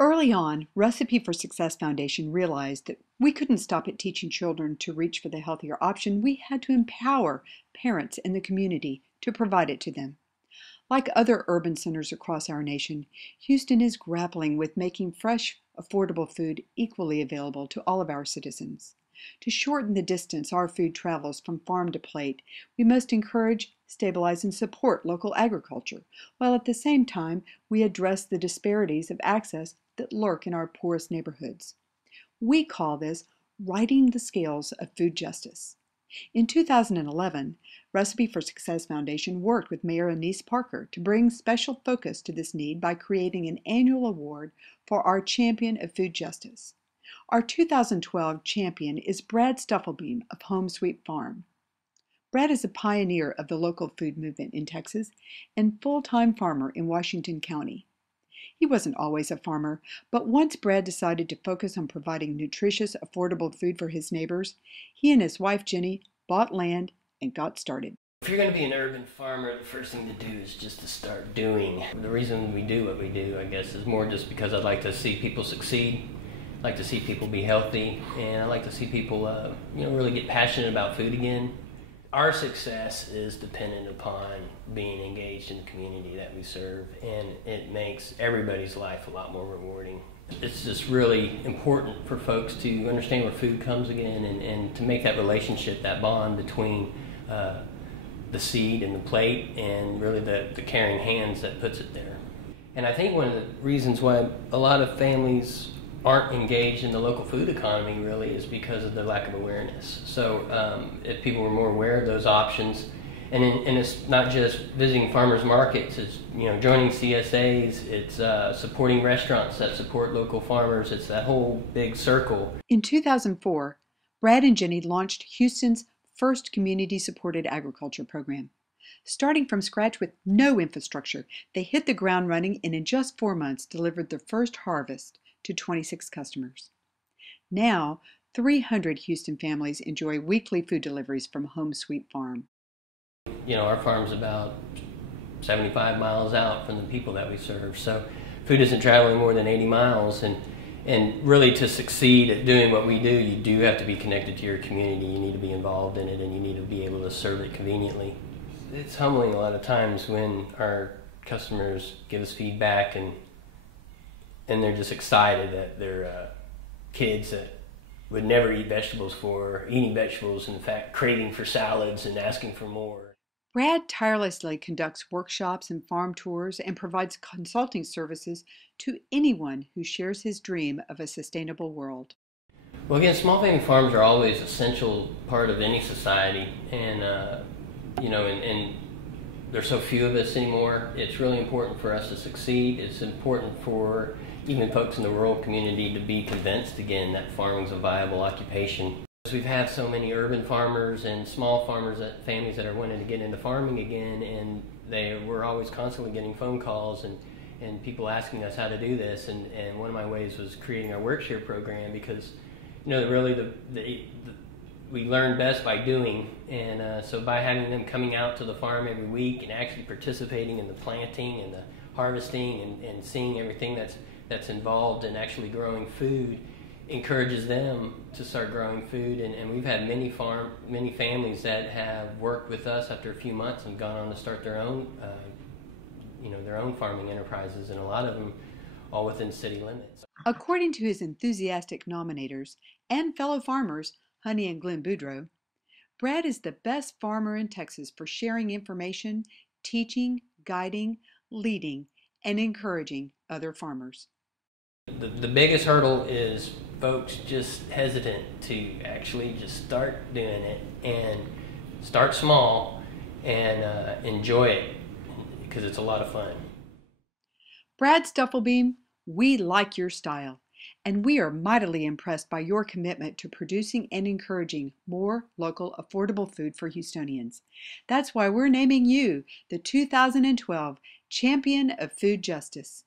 Early on, Recipe for Success Foundation realized that we couldn't stop at teaching children to reach for the healthier option. We had to empower parents in the community to provide it to them. Like other urban centers across our nation, Houston is grappling with making fresh, affordable food equally available to all of our citizens. To shorten the distance our food travels from farm to plate, we must encourage, stabilize, and support local agriculture, while at the same time we address the disparities of access that lurk in our poorest neighborhoods. We call this righting the scales of food justice. In 2011, Recipe for Success Foundation worked with Mayor Anise Parker to bring special focus to this need by creating an annual award for our champion of food justice. Our 2012 champion is Brad Stufflebeam of Home Sweet Farm. Brad is a pioneer of the local food movement in Texas and full-time farmer in Washington County. He wasn't always a farmer, but once Brad decided to focus on providing nutritious, affordable food for his neighbors, he and his wife Jenny bought land and got started. If you're going to be an urban farmer, the first thing to do is just to start doing. The reason we do what we do, I guess, is more just because I'd like to see people succeed. I like to see people be healthy, and I like to see people, really get passionate about food again. Our success is dependent upon being engaged in the community that we serve, and it makes everybody's life a lot more rewarding. It's just really important for folks to understand where food comes again and to make that relationship, that bond between the seed and the plate and really the caring hands that puts it there. And I think one of the reasons why a lot of families aren't engaged in the local food economy really is because of the lack of awareness. So if people were more aware of those options, and it's not just visiting farmers markets, it's joining CSAs, it's supporting restaurants that support local farmers, it's that whole big circle. In 2004, Brad and Jenny launched Houston's first community-supported agriculture program. Starting from scratch with no infrastructure, they hit the ground running and in just 4 months delivered their first harvest to 26 customers. Now, 300 Houston families enjoy weekly food deliveries from Home Sweet Farm. Our farm's about 75 miles out from the people that we serve, so food isn't traveling more than 80 miles, and really to succeed at doing what we do, you do have to be connected to your community, you need to be involved in it, and you need to be able to serve it conveniently. It's humbling a lot of times when our customers give us feedback and they're just excited that their kids that would never eat vegetables for eating vegetables, in fact craving for salads and asking for more. Brad tirelessly conducts workshops and farm tours and provides consulting services to anyone who shares his dream of a sustainable world. Well, again, small family farms are always an essential part of any society, and and there's so few of us anymore. It's really important for us to succeed. It's important for even folks in the rural community to be convinced again that farming is a viable occupation. We've had so many urban farmers and small farmers, families that are wanting to get into farming again, and we're always constantly getting phone calls and people asking us how to do this, and one of my ways was creating our work-share program, because really we learn best by doing, and so by having them coming out to the farm every week and actually participating in the planting and the harvesting and seeing everything that's involved in actually growing food encourages them to start growing food, and we've had many families that have worked with us after a few months and gone on to start their own farming enterprises, and a lot of them all within city limits. According to his enthusiastic nominators and fellow farmers, Honey and Glenn Boudreau, Brad is the best farmer in Texas for sharing information, teaching, guiding, leading, and encouraging other farmers. The biggest hurdle is folks just hesitant to actually just start doing it, and start small and enjoy it, because it's a lot of fun. Brad Stufflebeam, we like your style, and we are mightily impressed by your commitment to producing and encouraging more local, affordable food for Houstonians. That's why we're naming you the 2012 Champion of Food Justice.